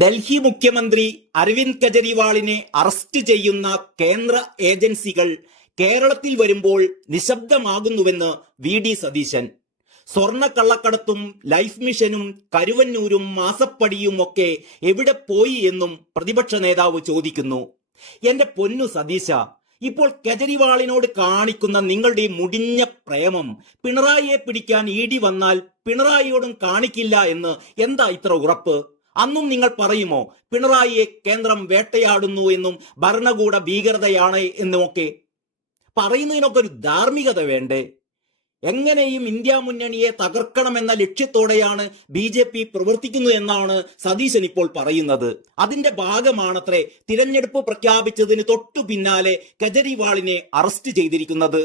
ഡൽഹി മുഖ്യമന്ത്രി അരവിന്ദ് കെജ്രിവാളിനെ അറസ്റ്റ് ചെയ്യുന്ന കേന്ദ്ര ഏജൻസികൾ കേരളത്തിൽ വരുമ്പോൾ നിശബ്ദമാകുന്നുവെന്ന് വി.ഡി. സതീശൻ. സ്വർണ്ണക്കള്ളക്കടത്തും ലൈഫ് മിഷനും കരുവന്നൂരും മാസപ്പടിയും ഒക്കെ എവിടെ പോയി എന്നും പ്രതിപക്ഷ നേതാവ് ചോദിക്കുന്നു. എന്റെ പൊന്നു സതീശ, ഇപ്പോൾ കെജ്രിവാളിനോട് കാണിക്കുന്ന നിങ്ങളുടെ മുടിഞ്ഞ പ്രേമം പിണറായിയെ പിടിക്കാൻ ഇ.ഡി. വന്നാൽ പിണറായിയോടും കാണിക്കില്ല എന്ന് എന്താ ഇത്ര ഉറപ്പ്? അന്നും നിങ്ങൾ പറയുമോ പിണറായിയെ കേന്ദ്രം വേട്ടയാടുന്നു എന്നും ഭരണകൂട ഭീകരതയാണ് എന്നുമൊക്കെ? പറയുന്നതിനൊക്കെ ഒരു ധാർമ്മികത വേണ്ടേ? എങ്ങനെയും ഇന്ത്യ മുന്നണിയെ തകർക്കണമെന്ന ലക്ഷ്യത്തോടെയാണ് ബി.ജെ.പി. പ്രവർത്തിക്കുന്നു എന്നാണ് സതീശൻ ഇപ്പോൾ പറയുന്നത്. അതിന്റെ ഭാഗമാണത്രേ തിരഞ്ഞെടുപ്പ് പ്രഖ്യാപിച്ചതിന് തൊട്ടു പിന്നാലെ കെജ്രിവാളിനെ അറസ്റ്റ് ചെയ്തിരിക്കുന്നത്.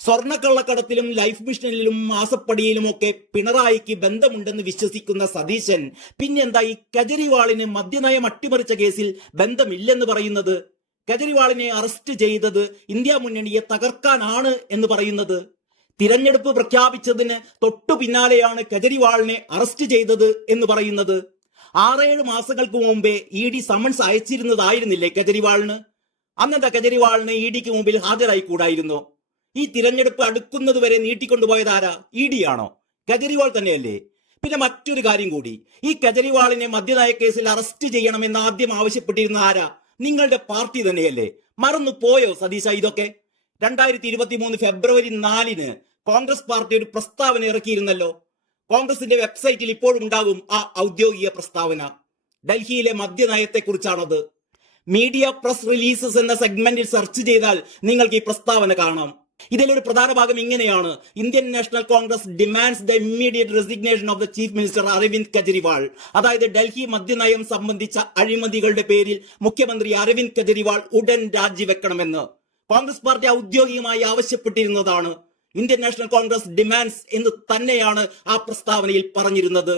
സ്വർണ്ണക്കള്ളക്കടത്തിലും ലൈഫ് മിഷനിലും മാസപ്പടിയിലുമൊക്കെ പിണറായിക്ക് ബന്ധമുണ്ടെന്ന് വിശ്വസിക്കുന്ന സതീശൻ പിന്നെന്താ ഈ കെജ്രിവാളിന് മദ്യനയം അട്ടിമറിച്ച കേസിൽ ബന്ധമില്ലെന്ന് പറയുന്നത്? കെജ്രിവാളിനെ അറസ്റ്റ് ചെയ്തത് ഇന്ത്യ മുന്നണിയെ തകർക്കാനാണ് എന്ന് പറയുന്നത്? തിരഞ്ഞെടുപ്പ് പ്രഖ്യാപിച്ചതിന് തൊട്ടു പിന്നാലെയാണ് കെജ്രിവാളിനെ അറസ്റ്റ് ചെയ്തത് എന്ന് പറയുന്നത്. 6-7 മാസങ്ങൾക്ക് മുമ്പേ ഇ.ഡി. സമൻസ് അയച്ചിരുന്നതായിരുന്നില്ലേ കെജ്രിവാളിന്? അന്നെന്താ കെജ്രിവാളിന് ഇ.ഡിക്ക് മുമ്പിൽ ഹാജരായി കൂടായിരുന്നോ? ഈ തിരഞ്ഞെടുപ്പ് അടുക്കുന്നത് വരെ നീട്ടിക്കൊണ്ടുപോയത് ആരാ? ഇ.ഡി. ആണോ? കെജ്രിവാൾ തന്നെയല്ലേ? പിന്നെ മറ്റൊരു കാര്യം കൂടി, ഈ കെജ്രിവാളിനെ മദ്യനയ കേസിൽ അറസ്റ്റ് ചെയ്യണമെന്ന് ആദ്യം ആവശ്യപ്പെട്ടിരുന്ന ആരാ? നിങ്ങളുടെ പാർട്ടി തന്നെയല്ലേ? മറന്നു പോയോ സതീശ ഇതൊക്കെ? 2023 ഫെബ്രുവരി 4-ന് കോൺഗ്രസ് പാർട്ടി ഒരു പ്രസ്താവന ഇറക്കിയിരുന്നല്ലോ. കോൺഗ്രസിന്റെ വെബ്സൈറ്റിൽ ഇപ്പോഴും ഉണ്ടാകും ആ ഔദ്യോഗിക പ്രസ്താവന. ഡൽഹിയിലെ മദ്യനയത്തെ കുറിച്ചാണത്. മീഡിയ പ്രസ് റിലീസസ് എന്ന സെഗ്മെന്റിൽ സെർച്ച് ചെയ്താൽ നിങ്ങൾക്ക് ഈ പ്രസ്താവന കാണാം. ഇതിലൊരു പ്രധാന ഭാഗം ഇങ്ങനെയാണ്: Indian National Congress demands the immediate resignation of the chief minister Arvind Kejriwal. അതായത് ഡൽഹി മദ്യനയം സംബന്ധിച്ച അഴിമതികളുടെ പേരിൽ മുഖ്യമന്ത്രി അരവിന്ദ് കെജ്രിവാൾ ഉടൻ രാജിവെക്കണമെന്ന് കോൺഗ്രസ് പാർട്ടി ഔദ്യോഗികമായി ആവശ്യപ്പെട്ടിരുന്നതാണ്. ഇന്ത്യൻ നാഷണൽ കോൺഗ്രസ് ഡിമാൻഡ്സ് എന്ന് തന്നെയാണ് ആ പ്രസ്താവനയിൽ പറഞ്ഞിരുന്നത്.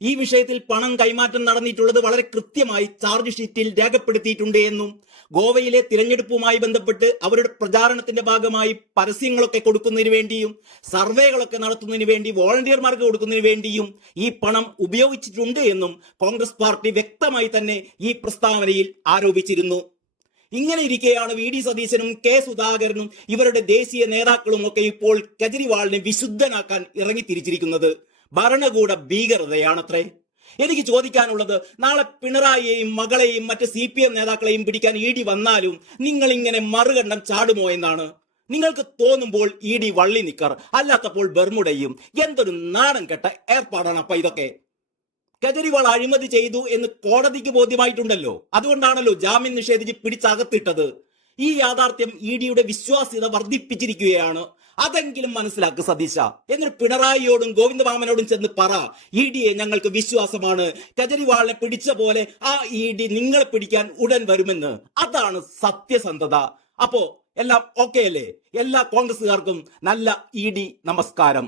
ഈ വിഷയത്തിൽ പണം കൈമാറ്റം നടന്നിട്ടുള്ളത് വളരെ കൃത്യമായി ചാർജ് ഷീറ്റിൽ രേഖപ്പെടുത്തിയിട്ടുണ്ട് എന്നും ഗോവയിലെ തിരഞ്ഞെടുപ്പുമായി ബന്ധപ്പെട്ട് അവരുടെ പ്രചാരണത്തിന്റെ ഭാഗമായി പരസ്യങ്ങളൊക്കെ കൊടുക്കുന്നതിന് വേണ്ടിയും സർവേകളൊക്കെ നടത്തുന്നതിന് വേണ്ടി വോളണ്ടിയർമാർക്ക് കൊടുക്കുന്നതിന് വേണ്ടിയും ഈ പണം ഉപയോഗിച്ചിട്ടുണ്ട് എന്നും കോൺഗ്രസ് പാർട്ടി വ്യക്തമായി തന്നെ ഈ പ്രസ്താവനയിൽ ആരോപിച്ചിരുന്നു. ഇങ്ങനെ ഇരിക്കെയാണ് വി.ഡി. സതീശനും കെ. സുധാകരനും ഇവരുടെ ദേശീയ നേതാക്കളും ഒക്കെ ഇപ്പോൾ കെജ്രിവാളിനെ വിശുദ്ധനാക്കാൻ ഇറങ്ങിത്തിരിച്ചിരിക്കുന്നത്. ഭരണകൂട ഭീകരതയാണത്രേ. എനിക്ക് ചോദിക്കാനുള്ളത്, നാളെ പിണറായിയെയും മകളെയും മറ്റ് CPM നേതാക്കളെയും പിടിക്കാൻ ഇ.ഡി. വന്നാലും നിങ്ങൾ ഇങ്ങനെ മറുകണ്ഠം ചാടുമോ എന്നാണ്. നിങ്ങൾക്ക് തോന്നുമ്പോൾ ഇ.ഡി. വള്ളി നിക്കർ, അല്ലാത്തപ്പോൾ ബർമുടയും. എന്തൊരു നാണം കെട്ട ഏർപ്പാടാണ് അപ്പൊ ഇതൊക്കെ. കെജ്രിവാൾ അഴിമതി ചെയ്തു എന്ന് കോടതിക്ക് ബോധ്യമായിട്ടുണ്ടല്ലോ. അതുകൊണ്ടാണല്ലോ ജാമ്യം നിഷേധിച്ച് പിടിച്ചകത്തിട്ടത്. ഈ യാഥാർത്ഥ്യം ഇ.ഡിയുടെ വിശ്വാസ്യത വർദ്ധിപ്പിച്ചിരിക്കുകയാണ്. അതെങ്കിലും മനസ്സിലാക്ക് സതീശ. എന്നിട്ട് പിണറായിയോടും ഗോവിന്ദമാമനോടും ചെന്ന് പറ, ഇ.ഡിയെ ഞങ്ങൾക്ക് വിശ്വാസമാണ്, കെജ്രിവാളിനെ പിടിച്ച പോലെ ആ ഇ.ഡി നിങ്ങളെ പിടിക്കാൻ ഉടൻ വരുമെന്ന്. അതാണ് സത്യസന്ധത. അപ്പോ എല്ലാം ഓക്കെ അല്ലേ? എല്ലാ കോൺഗ്രസുകാർക്കും നല്ല ഇ.ഡി നമസ്കാരം.